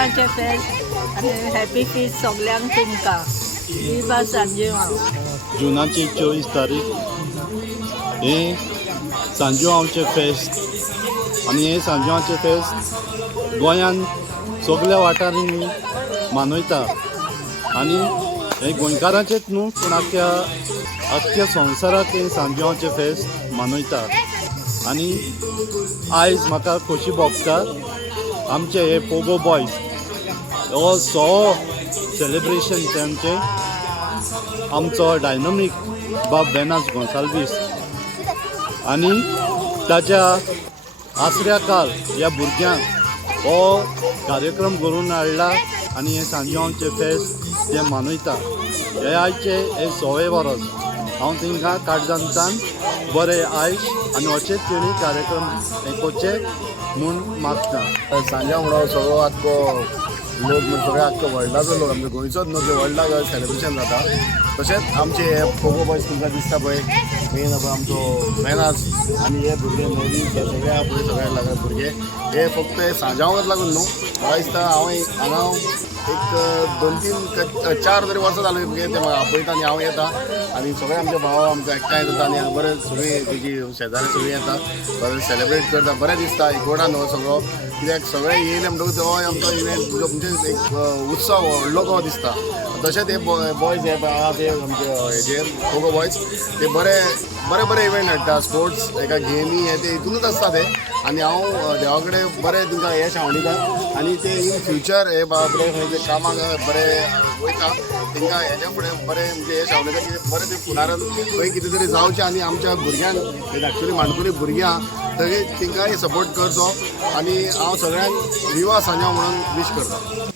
गोंयकारांचे फेस्त आनी हॅपी फीस्ट सगल्यांक तुमकां. विवा सांजिवांव. जुनाची 24 तारीख हे सांजिवांवचे फेस्त आनी हे सांजिवांवचे फेस्त गोंयान सगळ्या वाठारांनी मनयता आनी हे गोंयकारांचेच न्हू पूण आख्ख्या संवसाराक हे सांजिवांवचे फेस्त मनयता. आनी आयज म्हाका खोशी भोगता आमचे हे पोगो बॉयज हो सेलिब्रेशन तेंचे आमचो डायनॉमीक बाब बेनास गोंसाल्वीस आनी ताच्या आसऱ्या काल ह्या भुरग्यांक हो कार्यक्रम करून हाडला आनी हे सांजिवांवचे फेस्त ते मनयता. हे आयचे हे 6वें वरस हांव तांकां काळजांतल्यान बरें आयश आनी अशेंच तेणी कार्यक्रम हे करचे म्हूण मागता. सांज्या म्हणून सगळो आख्खो लोक म्हणजे सगळे आख्खो वर्ल्डाचो लोक आमच्या गोंयचोच न्हू ते वर्ल्डाक सेलिब्रेशन जाता. तशेंच आमचे हे पोगो बॉयज तुमकां दिसता पळय मेन आमचो बेनास आनी हे भुरगे मोदी हे सगळे आहा पळय सगळ्याक लागून भुरगे हे फक्त हे सांजावंक लागून न्हू. म्हाका दिसता हांगा एक 2-3-4 तरी वर्सां जालीं भुरगे ते म्हाका आपयता आनी हांव येता आनी सगळे आमचे भाव आमकां एकठांय जाता आनी हांगा बरें सगळीं तेजी शेजारी सगळीं येता बरें सेलिब्रेट करता. बरें दिसता एकवटान हो सगळो कित्याक सगळे येयले म्हणटकूच हो आमचो इव्हेंट म्हणजे एक उत्सव व्हडलो कसो दिसता. तशेंच हे बॉयज हे आहा ते आमचे हेजेर पोगो बॉयज ते बरे इव्हेंट हाडटा. स्पोर्ट्स एका गेमी हे ते हितूनच आसता ते आनी हांव देवा कडेन बरें तांकां यश आवडीता आनी ते इन फ्युचर हे बाबडे खंय ते कामाक बरें वयता तांकां हेज्या फुडें बरें म्हणजे यश आवडीता की बरें ते फुडारान खंय कितें तरी जावचें आनी आमच्या भुरग्यांक एक्चुली माणकुली भुरगीं आहा थंय तांकांय सपोर्ट करचो आनी हांव सगळ्यांक विवा सांजाव म्हणून विश करता.